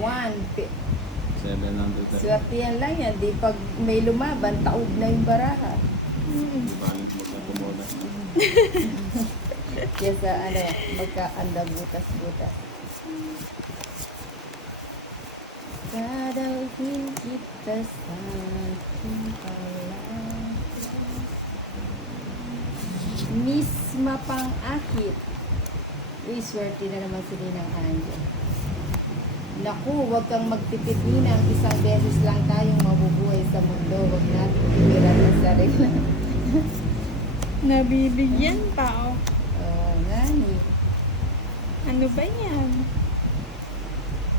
1. 700. Swerte yan lang yan. Di pag may lumaban, taob na yung baraha. Di balit mo sa kumoda. Kaya sa ano, magkaanda butas-butas. Dadalhin kita sa aking palagi. Misma pang akit. Uy, swerte na naman si Ninang Angel. Naku, huwag kang magtipid, Ninang. Isang beses lang tayong mabubuhay sa mundo. Huwag natin timiran sa sarili. Nabibigyan pa, oh. Oo nga ni. Ano ba yan?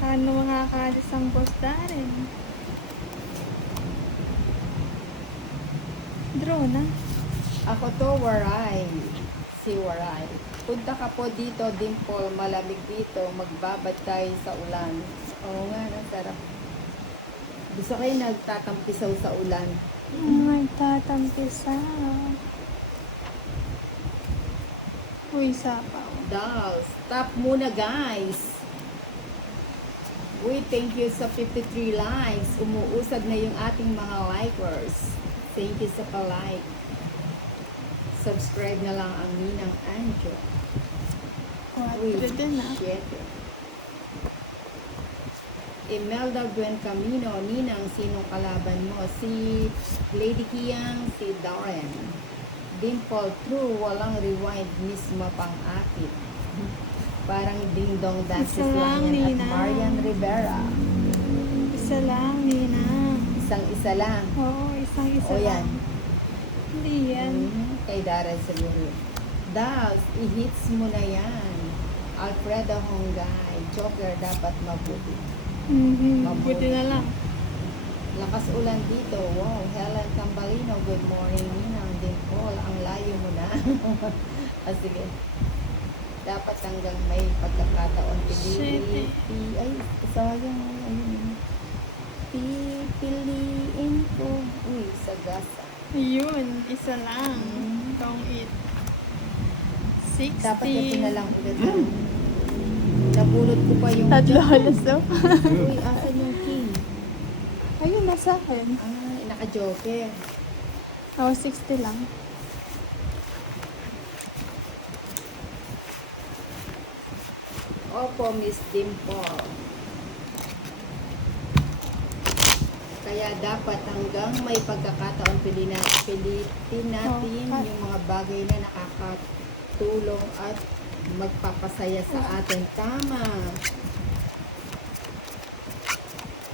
Paano makakalis ang posta rin? Drone, ah. Ako to, Waray. Si Waray. Punta ka po dito, Dimple. Malamig dito. Magbabad tayo sa ulan. Oo nga, sarap. Gusto kayo nagtatampisaw sa ulan. Nagtatampisa. Uy, sapaw. Dolls. Stop muna, guys. Uy, thank you sa 53 likes. Umuusad na yung ating mga likers. Thank you sa pa-like. Subscribe na lang ang Ninang Angel. 4 din, ah. 7. Imelda Buen Camino, Ninang, sinong kalaban mo? Si Lady Kiang, si Darren. Dimple, true, walang rewind, mismo pang akit. Parang ding-dong dances Isa lang lang, yan. At Nina. Marian Rivera. Isa lang, Nina. Isang-isa lang. Oo, isang-isa O yan. lang. Hindi yan. Kay Darren siguro. Dolls, i-hits mo na yan. Alfredo Hongay, Joker dapat mabuti. Buti na lang. Lakas ulan dito. Wow, Helen Cambalino, good morning. Ninang Dimple, ang layo mo na. Sige. Dapat hanggang may pagkakataon. Shit, eh. Ay, sayang. Ayun. Pipiliin ko. Uy, sagasa. Ayun, isa lang. Mm. Kung it. 60. Dapat ito na lang ulit. Nabulot ko pa yung... Tatlo halos, oh. Uy, asan yung king? Ayun, nasa akin. Ay, naka-joker. Oo, 60 lang. Opo, Miss Dimple. Kaya dapat hanggang may pagkakataon pilitin natin yung mga bagay na nakakatulong at magpapasaya sa atin. Tama.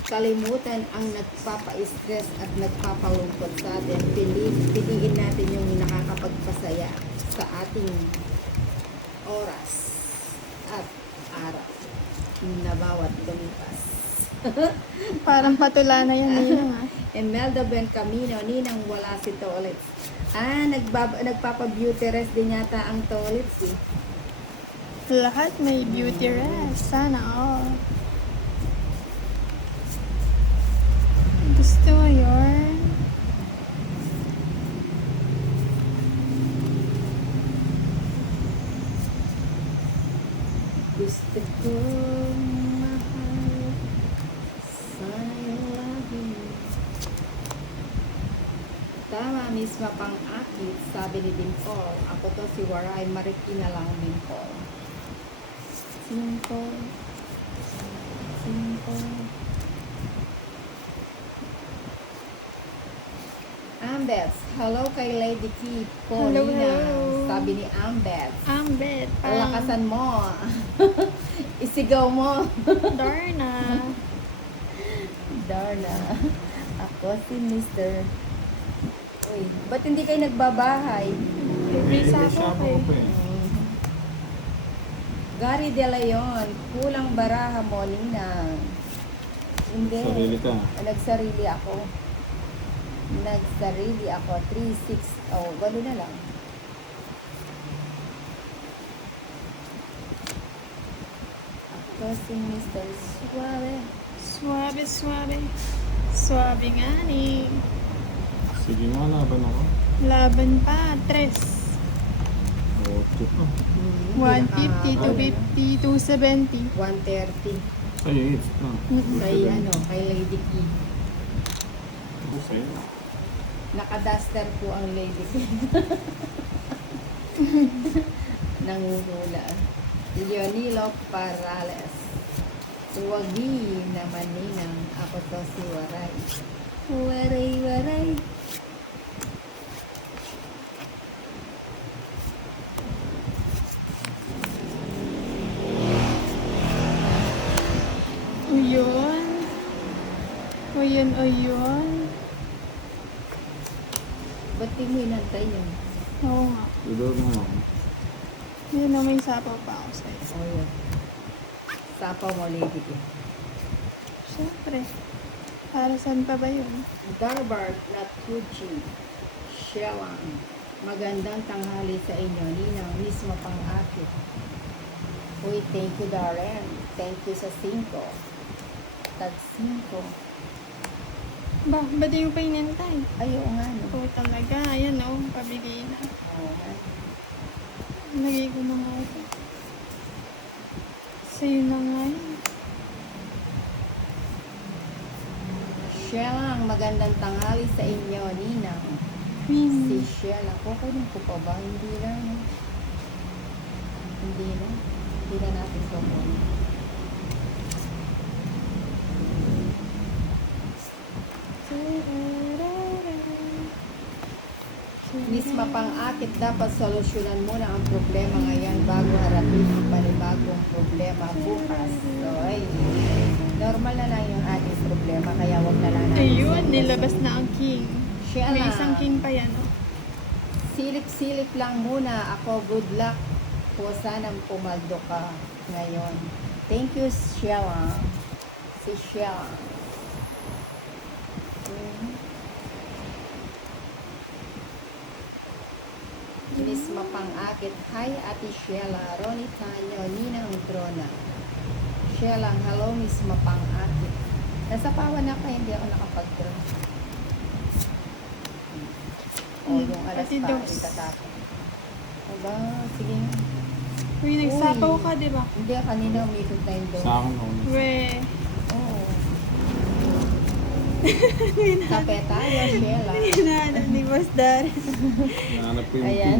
Kalimutan ang nagpapa-stress at nagpapalungkot sa atin. Piliin natin yung nakakapagpasaya sa ating oras at araw na bawat lumipas. Parang patula na yan, Ninang, ah. Imelda Ben Camino, Ninang wala si Tolits. Nagpapa-beauty rest din yata ang Tolits eh. Lahat may beauty rest. Sana all. Gusto mo yun? Gusto ko mahal sa'yo lagi. Tama, misma pang akit, sabi ni Dimple. Ako to si Waray, Marikina lang Dimple. Simple. Ambets, hello kay Lady Key po, Hello, Nina. hello. Sabi ni Ambets. Ambet. Lakasan mo. Isigaw mo. Darna. Darna. Ako si Mr. Uy, ba't hindi kayo nagbabahay? Risa ako eh. Gary De Leon, kulang baraha mo, Ninang. Hindi. Sarili ka. Nagsarili ako. 3-6. Oh, gano'n na lang. Ako si Mr. Suave. Suabe, suabe. Suabe nga ni. Sige nga, laban ako. Laban pa. 3. Okay. 150, 250, 270. 130. Sa'yo, it's no. Kay ano, kay Lady Key. Ito sa'yo. Nakaduster po ang Lady Key. Nanguhula. Leonilo Parales. Huwagi naman ninang ako to si Waray. Waray, waray. Uyon. Uyon, uyon. Ba't di mo inantay yun? Oo nga. Tudor mo ako. Yun na, may sapaw pa ako sa'yo. O yun. Sapaw mo, Lady Key. Siyempre. Para saan pa ba yun? Darbart Natucci. Shelang. Magandang tanghali sa inyo. Ninang mismo pang akit. Uy, thank you, Darren. Thank you sa 5. Tag 5. Ba, ba't yung pa inantay? Ayaw nga, no? Oo talaga. Ayan o, pabigay na. Oo nga. Lagay ko na nga ito. Sa'yo na nga yun. Shelang, magandang tanghali sa inyo, Ninang. Si Queen. Shelang. Kukunin ko pa ba? Hindi na, no? Hindi na. Hindi na natin kukunin. Miss Mapang-akit, dapat solusyonan muna ang problema ngayon bago harapin ang panibagong problema bukas. So, ay, normal na lang yung ating problema, kaya wag na lang natin. Ayun, nilabas na ang king. Sheila, May isang king pa yan, oh. silip-silip lang muna ako. Good luck po. Sana pumaldo ka ngayon. Thank you, Sheila. Si Sheila. Miss Mapang-akit. Hi, Ate Sheila. Ronnie Tanyo, Ninang Drona. Sheila, hello, Miss Mapang-akit. Nasa pawan na kayo, hindi ako nakapag-draw. O, yung alas Pati pa, dos. itatapon. Aba, sige nga. Uy, nagsapaw ka, di ba? Hindi, kanina umikot na yung dos. Sa akin ako. We. Oo. Kape tayo, Sheila. Hinahanap ni Boss Dar. Nahanap ko yung Ayan.